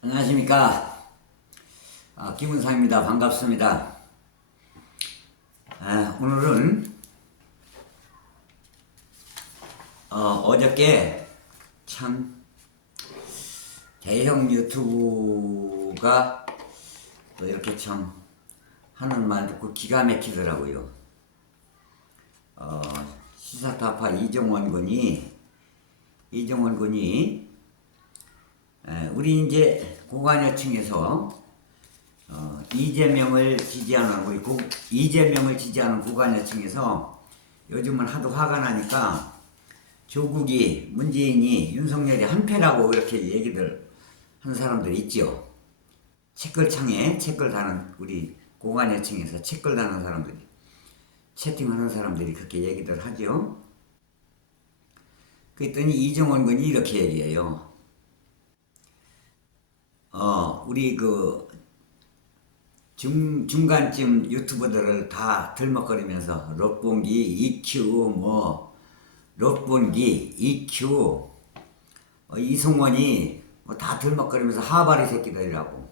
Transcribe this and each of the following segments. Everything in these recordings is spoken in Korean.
안녕하십니까. 김은상입니다. 반갑습니다. 오늘은 어저께 참 대형 유튜브가 또 이렇게 참 하는 말 듣고 기가 막히더라고요. 시사타파 이종원 군이 우리 이제 고관여층에서 이재명을 지지하는 고관여층에서 요즘은 하도 화가 나니까 조국이, 문재인이, 윤석열이 한패라고 이렇게 얘기들 하는 사람들이 있죠. 책글창에 책글 다는 우리 고관여층에서 책글 다는 사람들이, 채팅하는 사람들이 그렇게 얘기들 하죠. 그랬더니 이종원 군이 이렇게 얘기해요. 우리 중간쯤 유튜버들을 다 들먹거리면서 롯본기, EQ, 롯본기, EQ, 이승원이 다 들먹거리면서 하바리 새끼들이라고.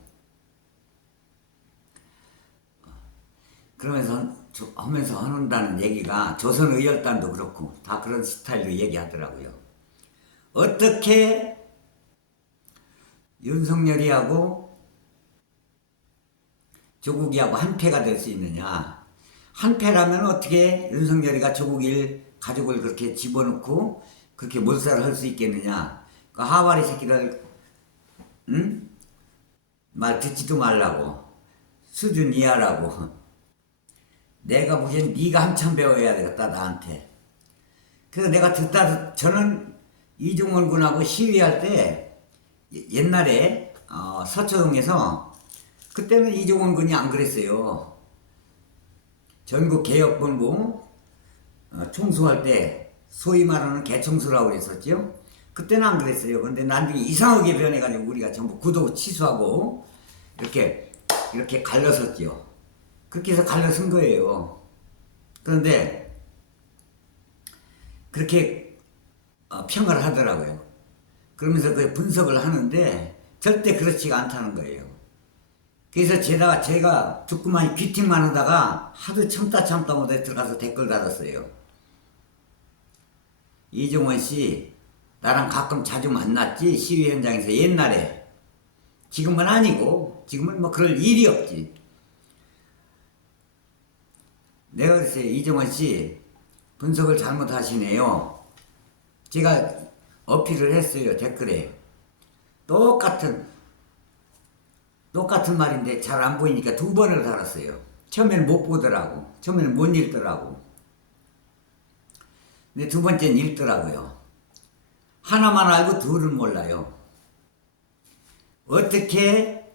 그러면서 하면서 한다는 얘기가 조선의열단도 그렇고 다 그런 스타일로 얘기하더라고요. 어떻게 윤석열이하고 조국이하고 한패가 될 수 있느냐. 한패라면 어떻게 윤석열이가 가족을 그렇게 집어넣고 그렇게 몰살을 할 수 있겠느냐. 그 하와리 새끼들 말 듣지도 말라고, 수준 이하라고. 내가 보기엔 네가 한참 배워야 되겠다 나한테. 그래서 내가 저는 이종원 군하고 시위할 때 옛날에 서초동에서, 그때는 이종원 군이 안 그랬어요. 전국개혁본부 총수할 때 소위 말하는 개총수라고 그랬었죠. 그때는 안 그랬어요. 그런데 나중에 이상하게 변해가지고 우리가 전부 구독 취소하고 이렇게 갈렸었죠. 그렇게 해서 갈려선 거예요. 그런데 그렇게 평을 하더라고요. 그러면서 그 분석을 하는데 절대 그렇지가 않다는 거예요. 그래서 제가 듣고만 귀팅만 하다가 하도 참다 못해 들어가서 댓글 달았어요. 이종원 씨, 나랑 가끔 자주 만났지, 시위 현장에서 옛날에. 지금은 아니고, 지금은 뭐 그럴 일이 없지. 내가 그랬어요. 이종원 씨, 분석을 잘못하시네요. 제가 어필을 했어요, 댓글에. 똑같은 말인데 잘 안 보이니까 2번을 달았어요. 처음에는 못 보더라고. 처음에는 못 읽더라고. 근데 2번째는 읽더라고요. 하나만 알고 둘은 몰라요. 어떻게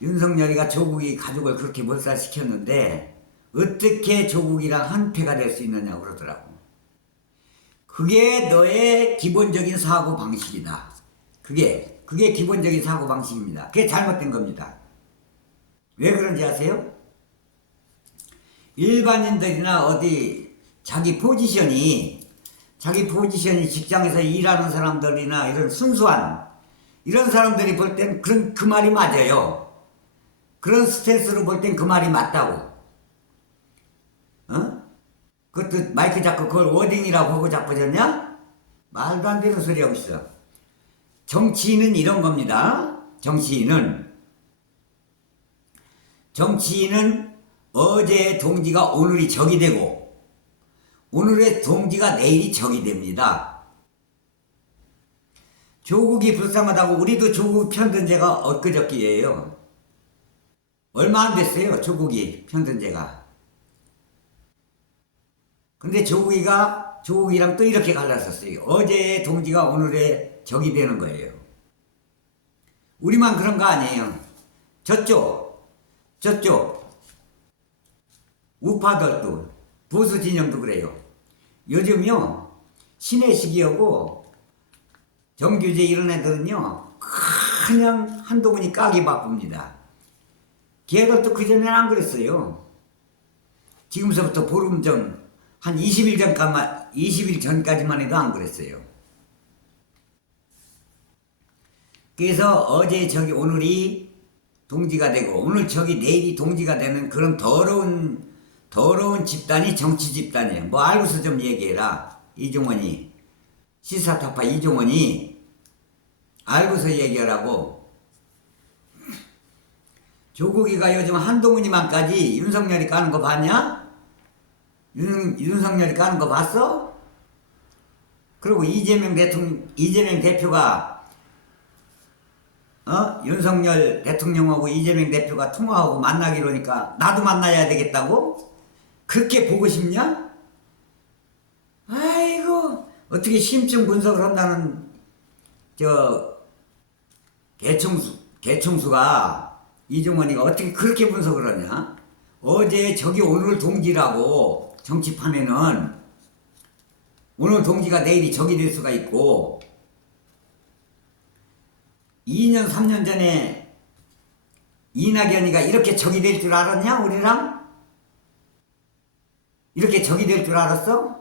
윤석열이가 조국이 가족을 그렇게 몰살시켰는데 어떻게 조국이랑 한패가 될 수 있느냐고 그러더라고. 그게 너의 기본적인 사고방식이다. 그게 기본적인 사고방식입니다. 그게 잘못된 겁니다. 왜 그런지 아세요? 일반인들이나 어디 자기 포지션이 직장에서 일하는 사람들이나 이런 순수한 이런 사람들이 볼 땐 그 말이 맞아요. 그런 스탠스로 볼 땐 그 말이 맞다고. 그것도 마이크 잡고 그걸 워딩이라고 하고 자빠졌냐? 말도 안 되는 소리 하고 있어. 정치인은 이런 겁니다. 정치인은 어제의 동지가 오늘이 적이 되고 오늘의 동지가 내일이 적이 됩니다. 조국이 불쌍하다고 우리도 조국 편든 지가 엊그저께예요. 얼마 안 됐어요. 조국이 편든 지가. 근데 조국이랑 또 이렇게 갈랐었어요. 어제의 동지가 오늘의 적이 되는 거예요. 우리만 그런 거 아니에요. 저쪽 우파들도 보수 진영도 그래요. 요즘요 신의 시기하고 정규제 이런 애들은요 그냥 한동훈이 까기 바쁩니다. 걔들도 그전에는 안 그랬어요. 지금서부터 보름 전, 한 20일 전까지만 해도 안 그랬어요. 그래서 어제 저기 오늘이 동지가 되고 오늘 저기 내일이 동지가 되는 그런 더러운 집단이 정치 집단이에요. 뭐 알고서 좀 얘기해라. 이종원이 시사타파 이종원이 알고서 얘기하라고. 조국이가 요즘 한동훈이만까지 윤석열이 까는 거 봤냐? 윤석열이 까는 거 봤어? 그리고 이재명 대표가 윤석열 대통령하고 이재명 대표가 통화하고 만나기로 하니까 나도 만나야 되겠다고? 그렇게 보고 싶냐? 아이고, 어떻게 심층 분석을 한다는 개총수가 이종원이가 어떻게 그렇게 분석을 하냐? 어제 저기 오늘 동지라고 정치판에는 오늘 동지가 내일이 적이 될 수가 있고 2년 3년 전에 이낙연이가 이렇게 적이 될 줄 알았냐 우리랑? 이렇게 적이 될 줄 알았어?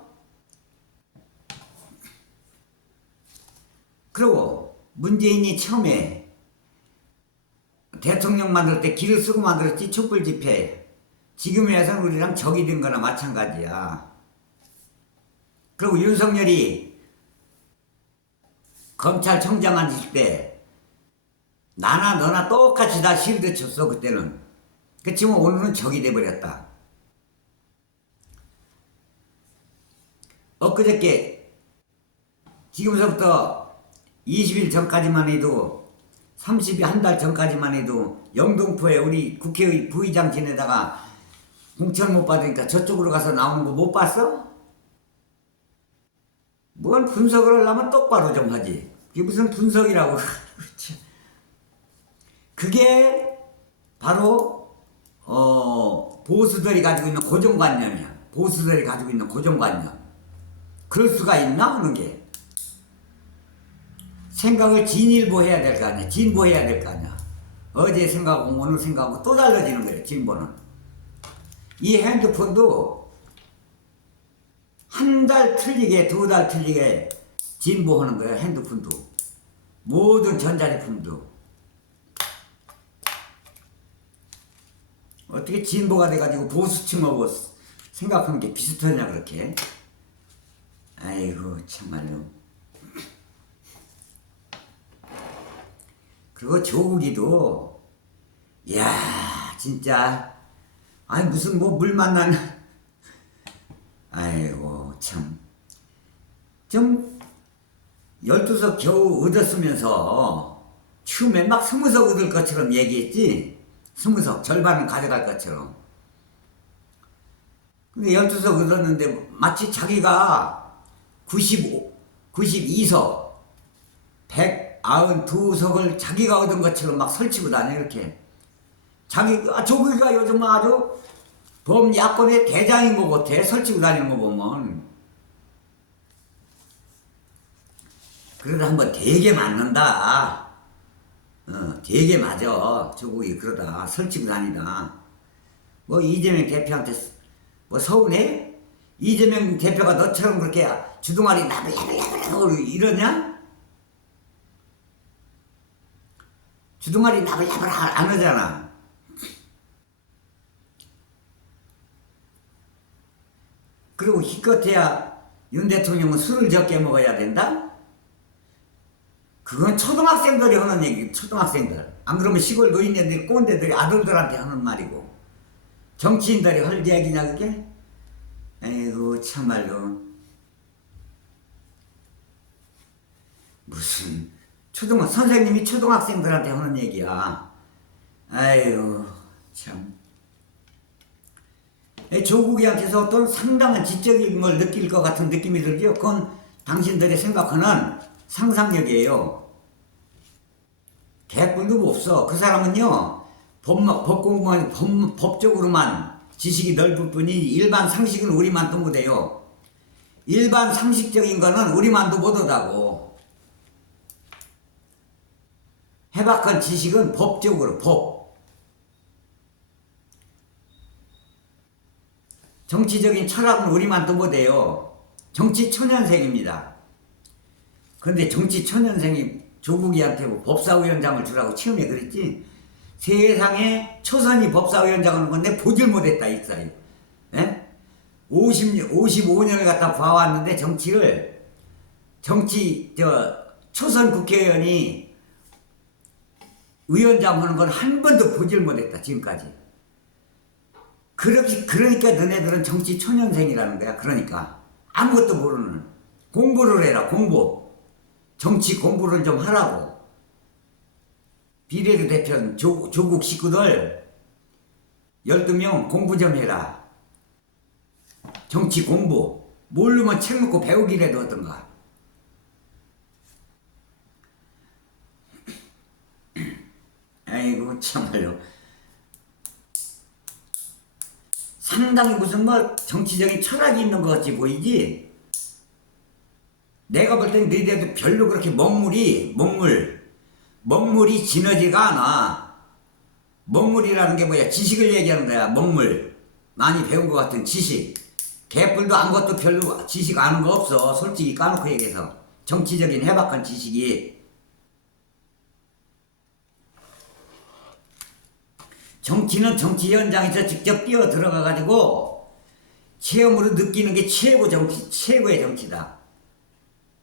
그리고 문재인이 처음에 대통령 만들 때 길을 쓰고 만들었지 촛불 집회. 지금에 와서는 우리랑 적이 된 거나 마찬가지야. 그리고 윤석열이 검찰총장 앉을 때 나나 너나 똑같이 다 실드 쳤어 그때는. 그치만 오늘은 적이 돼버렸다. 엊그저께 지금서부터 20일 전까지만 해도 30일 한 달 전까지만 해도 영등포에 우리 국회의 부의장 지내다가 공천 못 받으니까 저쪽으로 가서 나오는 거 못 봤어? 뭘 분석을 하려면 똑바로 좀 하지. 그게 무슨 분석이라고. 그게 바로 보수들이 가지고 있는 고정관념이야. 보수들이 가지고 있는 고정관념. 그럴 수가 있나 하는 게. 생각을 진일보해야 될 거 아니야. 진보해야 될 거 아니야. 어제 생각하고 오늘 생각하고 또 달라지는 거예요. 진보는. 이 핸드폰도 한 달 틀리게 두 달 틀리게 진보하는 거예요. 핸드폰도. 모든 전자제품도. 어떻게 진보가 돼가지고 보수층하고 생각하는 게 비슷하냐 그렇게. 아이고 참말로. 그리고 조국이도 야 진짜 아니 무슨 뭐 물 만나는 아이고 참 좀 12석 겨우 얻었으면서 처음에 막 20석 얻을 것처럼 얘기했지. 20석 절반은 가져갈 것처럼. 근데 12석 얻었는데 마치 자기가 92석 192석을 자기가 얻은 것처럼 막 설치고 다녀 이렇게. 조국이가 요즘 아주 범야권의 대장인 것 같아. 설치고 다니는 거 보면. 그러다 한번 되게 맞는다. 되게 맞아. 조국이 그러다 설치고 다니다. 뭐 이재명 대표한테 뭐 서운해? 이재명 대표가 너처럼 그렇게 주둥아리 나불나불나불 이러냐? 주둥아리 나불나불 안 하잖아. 그리고 기껏해야 윤 대통령은 술을 적게 먹어야 된다? 그건 초등학생들이 하는 얘기. 초등학생들. 안 그러면 시골 노인네들이 꼰대들이 아들들한테 하는 말이고. 정치인들이 할 얘기냐 그게? 아이고 참말로. 무슨 선생님이 초등학생들한테 하는 얘기야. 아이고 참. 조국이한테서 어떤 상당한 지적인 걸 느낄 것 같은 느낌이 들죠. 그건 당신들이 생각하는 상상력이에요. 개꿀도 없어. 그 사람은요 법적으로만 지식이 넓을 뿐이 일반 상식은 우리만도 못해요. 일반 상식적인 거는 우리만도 못하다고. 해박한 지식은 법적으로 법. 정치적인 철학은 우리만도 못해요. 정치 초년생입니다. 그런데 정치 초년생이 조국이한테 뭐 법사위원장을 주라고 처음에 그랬지. 세상에 초선이 법사위원장 하는 건데 보질 못했다 이 사람이. 예? 55년을 갖다 봐왔는데 초선 국회의원이 위원장 하는 건 한 번도 보질 못했다 지금까지. 그러니까 너네들은 정치 초년생이라는 거야. 그러니까 아무것도 모르는, 공부를 해라. 공부, 정치 공부를 좀 하라고. 비례도 대표 조국 식구들 12명 공부 좀 해라. 정치 공부 모르면 책 놓고 배우기라도 하던가. 아이고 참말로 상당히 무슨 뭐 정치적인 철학이 있는 것 같이 보이지. 내가 볼 땐 너희들도 별로 그렇게 먹물이 진하지가 않아. 먹물이라는 게 뭐야? 지식을 얘기하는 거야. 먹물, 많이 배운 것 같은 지식. 개뿔도 안 것도 별로 지식 아는 거 없어. 솔직히 까놓고 얘기해서 정치적인 해박한 지식이. 정치는 정치 현장에서 직접 뛰어 들어가 가지고 체험으로 느끼는 게 최고의 정치다.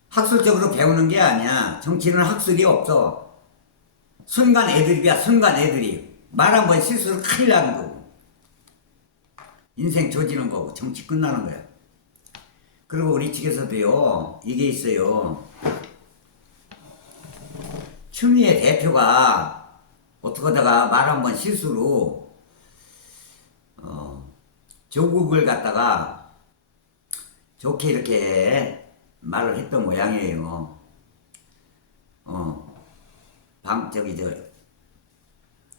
학술적으로 배우는 게 아니야. 정치는 학술이 없어. 순간 애드립이야. 순간 애드립. 말 한 번 실수로 큰일 나는 거고, 인생 조지는 거고, 정치 끝나는 거야. 그리고 우리 측에서도요, 이게 있어요. 추미애 대표가 어떻게 하다가 말 한 번 실수로 조국을 갖다가 좋게 이렇게 말을 했던 모양이에요.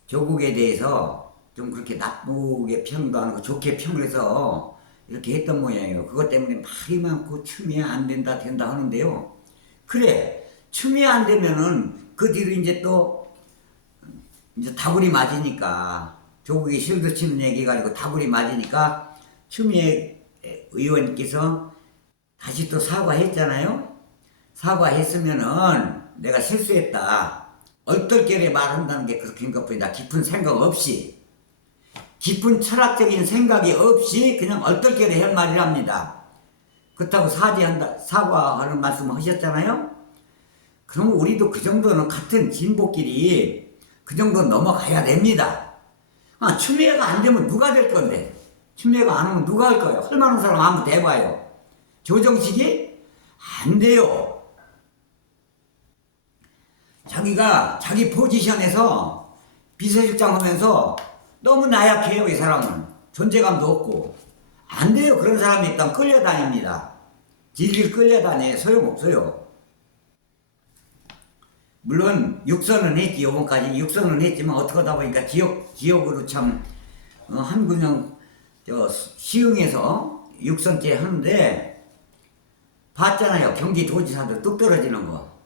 조국에 대해서 좀 그렇게 나쁘게 평도 안 하고 좋게 평을 해서 이렇게 했던 모양이에요. 그것 때문에 말이 많고 추미애 안 된다 하는데요. 그래, 추미애 안 되면은 그 뒤로 이제 다구리 맞으니까, 조국이 실드 치는 얘기 가지고 다구리 맞으니까 추미애 의원께서 다시 또 사과했잖아요. 사과했으면은 내가 실수했다, 얼떨결에 말한다는 게 그렇게 것뿐이다. 깊은 생각 없이, 깊은 철학적인 생각이 없이 그냥 얼떨결에 한 말이랍니다. 그렇다고 사과하는 말씀을 하셨잖아요. 그럼 우리도 그 정도는 같은 진보끼리 그 정도 넘어가야 됩니다. 추미애가 안 되면 누가 될 건데? 추미애가 안 오면 누가 할 거예요? 할 만한 사람 한번 대봐요. 조정식이? 안 돼요. 자기가 자기 포지션에서 비서실장 하면서 너무 나약해요. 이 사람은 존재감도 없고. 안 돼요. 그런 사람이 일단 끌려다닙니다. 질질 끌려다녀. 소용없어요. 물론 육선은 했지. 요번까지 육선은 했지만 어떻게 하다 보니까 지역으로 참 한군형 시흥에서 육선째 하는데 봤잖아요. 경기도지사도 뚝 떨어지는 거.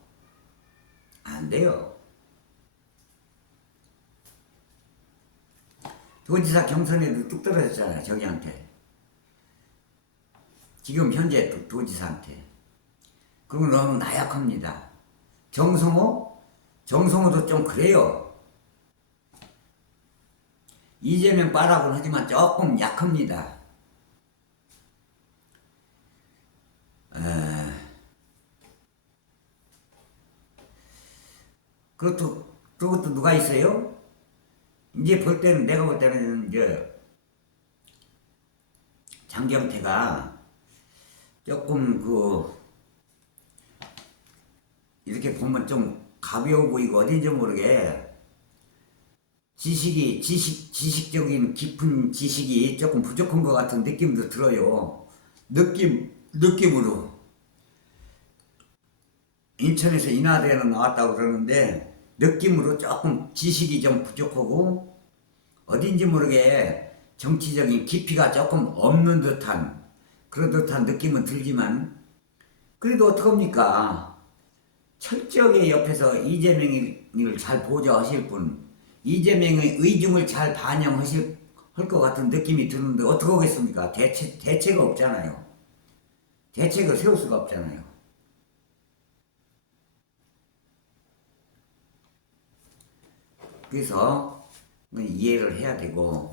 안 돼요. 도지사 경선에도 뚝 떨어졌잖아요. 저기한테. 지금 현재 도지사한테. 그리고 너무 나약합니다. 정성호도 좀 그래요. 이재명 빠라고는 하지만 조금 약합니다. 그것도 누가 있어요? 내가 볼 때는 장경태가 조금 이렇게 보면 좀 가벼워 보이고 어딘지 모르게 지식적인 깊은 지식이 조금 부족한 것 같은 느낌도 들어요. 느낌으로. 인천에서 인하대는 나왔다고 그러는데 느낌으로 조금 지식이 좀 부족하고 어딘지 모르게 정치적인 깊이가 조금 없는 듯한 그런 듯한 느낌은 들지만, 그래도 어떡합니까? 철저하게 옆에서 이재명을 잘 보좌하실 분, 이재명의 의중을 잘 반영하실 것 같은 느낌이 드는데 어떻게 하겠습니까? 대체가 없잖아요. 대책을 세울 수가 없잖아요. 그래서 이해를 해야 되고,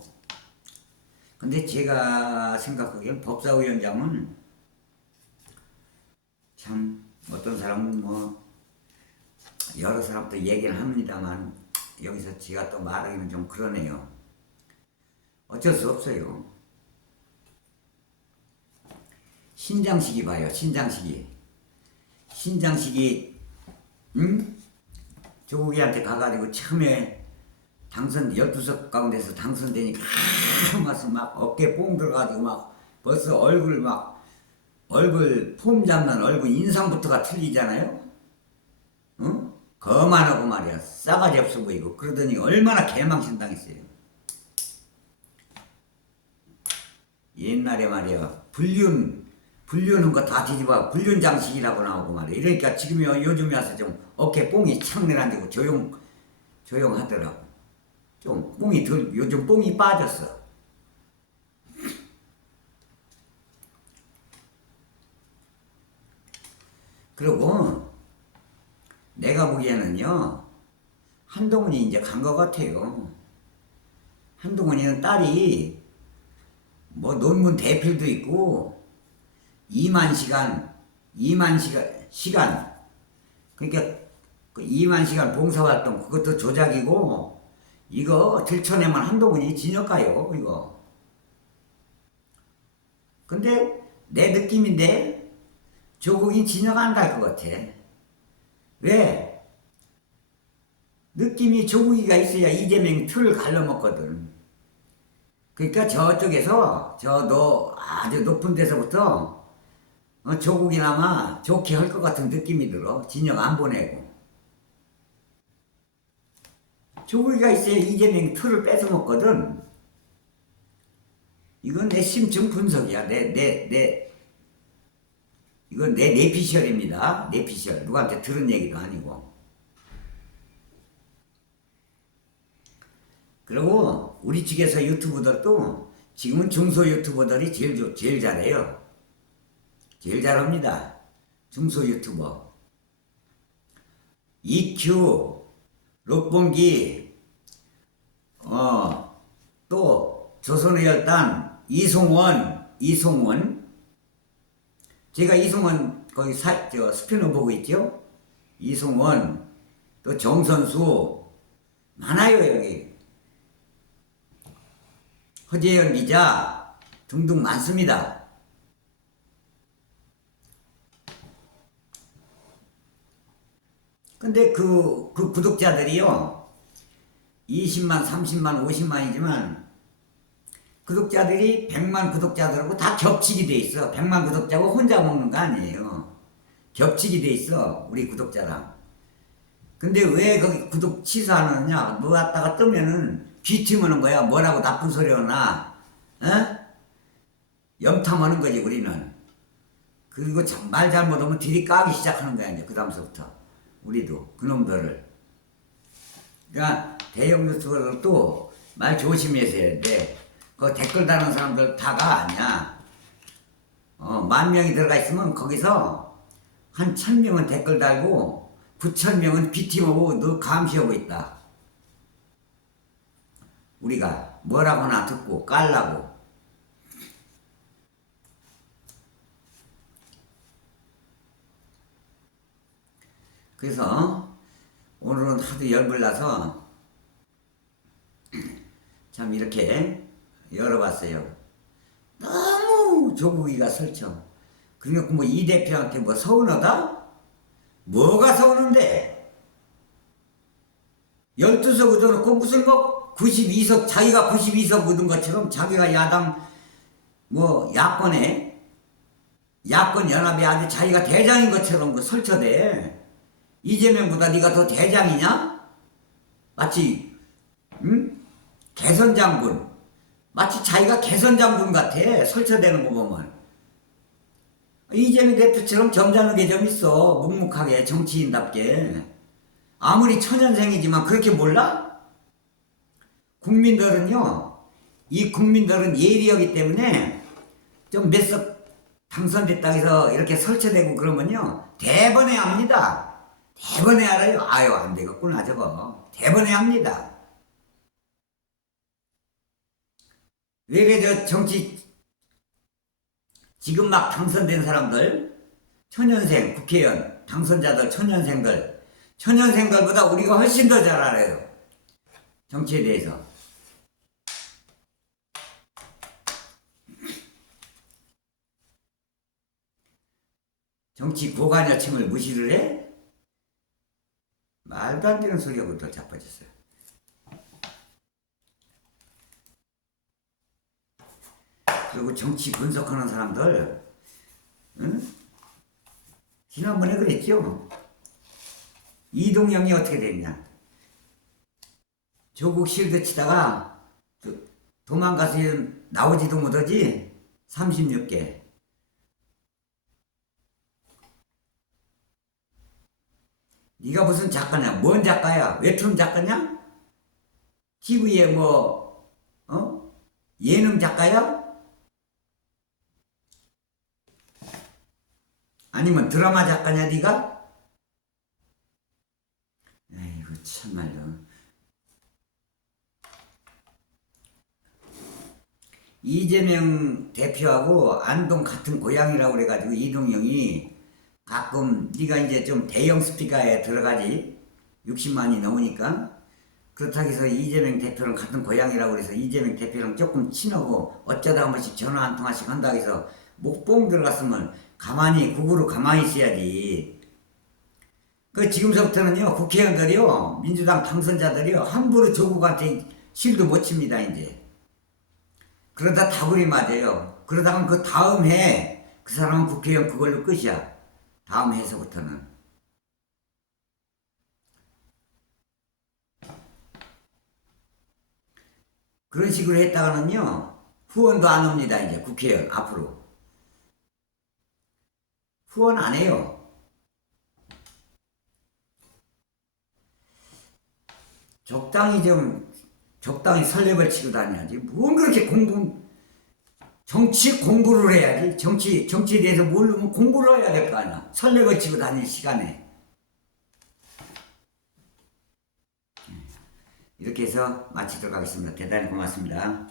근데 제가 생각하기엔 법사위원장은 참 어떤 사람은 뭐 여러 사람도 얘기를 합니다만 여기서 제가 또 말하기는 좀 그러네요. 어쩔 수 없어요. 신장식이 봐요. 신장식이 조국이한테 가가지고 처음에 12석 가운데서 당선되니까 막 어깨 뽕 들어가지고 막 벌써 얼굴 폼 잡는 얼굴 인상부터가 틀리잖아요. 응? 거만하고 말이야. 싸가지 없어 보이고. 그러더니 얼마나 개망신 당했어요. 옛날에 말이야. 불륜은 거 다 뒤집어 불륜 장식이라고 나오고 말이야. 이러니까 지금 요즘에 와서 좀 어깨 뽕이 착 내려앉고 조용하더라고. 좀 뽕이 요즘 뽕이 빠졌어. 그리고 내가 보기에는요, 한동훈이 이제 간 것 같아요. 한동훈이는 딸이 뭐 논문 대필도 있고 2만 시간 그러니까 그 2만 시간 봉사활동 그것도 조작이고, 이거 들춰내면 한동훈이 진역 가요 이거. 근데 내 느낌인데 조국이 진역 안 갈 것 같아. 왜? 느낌이 조국이가 있어야 이재명이 틀을 갈라먹거든. 그러니까 저쪽에서 너 아주 높은 데서부터 조국이나마 좋게 할 것 같은 느낌이 들어. 진역 안 보내고. 조국이가 있어야 이재명이 틀을 뺏어먹거든. 이건 내 심층 분석이야. 이건 내 내피셜입니다. 내피셜. 누구한테 들은 얘기도 아니고. 그리고 우리 측에서 유튜버들도 지금은 중소 유튜버들이 제일 잘해요. 제일 잘합니다. 중소 유튜버. EQ, 록봉기, 또 조선의 열단, 이송원. 제가 이송원 거기 스피너 보고 있죠? 이송원, 또 정선수, 많아요, 여기. 허재현 기자 등등 많습니다. 근데 그 구독자들이요, 20만, 30만, 50만이지만 구독자들이 100만 구독자들하고 다 겹치게 돼 있어. 100만 구독자고 혼자 먹는 거 아니에요. 겹치게 돼 있어, 우리 구독자랑. 근데 왜 거기 구독 취소하느냐? 뭐 왔다가 뜨면은 귀띔하는 거야. 뭐라고 나쁜 소리 하나, 염탐하는 거지, 우리는. 그리고 말 잘못하면 들이 까기 시작하는 거야, 이제, 그 다음서부터. 우리도, 그놈들을. 그러니까, 대형 유튜버들도 말 조심해서 해야 돼. 그 댓글 다는 사람들 다가 아니야. 10,000명이 들어가 있으면 거기서 한 1,000명은 댓글 달고, 9,000명은 귀띔하고 너 감시하고 있다. 우리가 뭐라고나 듣고 깔라고. 그래서 오늘은 하도 열불나서 참 이렇게 열어봤어요. 너무 조국이가 설쳐. 그러니까 뭐 이 대표한테 뭐 서운하다? 뭐가 서운한데? 12석 얻어놓고 무슨 뭐 92석, 자기가 92석 얻은 것처럼 자기가 야당 야권 연합에 아주 자기가 대장인 것처럼 그 설쳐대. 이재명보다 네가 더 대장이냐? 마치 개선장군, 마치 자기가 개선장군 같아, 설쳐대는 거 보면. 이재명 대표처럼 점잖은 게 좀 있어. 묵묵하게 정치인답게. 아무리 천연생이지만 그렇게 몰라? 이 국민들은 예리하기 때문에 좀 몇 석 당선됐다고 해서 이렇게 설쳐대고 그러면요, 대번에 압니다. 대번에 알아요. 아유, 안 되겠구나 저거. 대번에 합니다. 왜 그래 저 정치 지금 막 당선된 사람들 초년생 국회의원 당선자들 초년생들보다 우리가 훨씬 더 잘 알아요. 정치에 대해서. 정치 고관여층을 무시를 해? 말도 안 되는 소리하고 더 자빠졌어요. 그리고 정치 분석하는 사람들, 응? 지난번에 그랬죠? 이동영이 어떻게 됐냐? 조국 실드 치다가 도망가서 나오지도 못하지? 36개. 네가 무슨 작가냐? 뭔 작가야? 웹툰 작가냐? TV에 뭐, 예능 작가야? 아니면 드라마 작가냐, 네가? 에이구, 참말로. 이재명 대표하고 안동 같은 고향이라고 그래가지고 이동영이 가끔 네가 이제 좀 대형 스피커에 들어가지 60만이 넘으니까 그렇다고 해서 이재명 대표랑 같은 고향이라고 그래서 이재명 대표랑 조금 친하고 어쩌다 한 번씩 전화 한 통화씩 한다고 해서 목뽕 들어갔으면 가만히 국으로 가만히 있어야지. 그 지금서부터는요 국회의원들이요 민주당 당선자들이요 함부로 조국한테 실도 못 칩니다 이제. 그러다 다구리 맞아요. 그러다가 그 다음 해 그 사람은 국회의원 그걸로 끝이야. 다음 해서부터는. 그런 식으로 했다가는요 후원도 안 옵니다 이제 국회의원 앞으로. 후원 안 해요. 적당히 설레발 치고 다녀야지. 뭔 그렇게 정치 공부를 해야지. 정치에 대해서 모르면 공부를 해야 될 거 아니야. 설레발 치고 다닐 시간에. 이렇게 해서 마치도록 하겠습니다. 대단히 고맙습니다.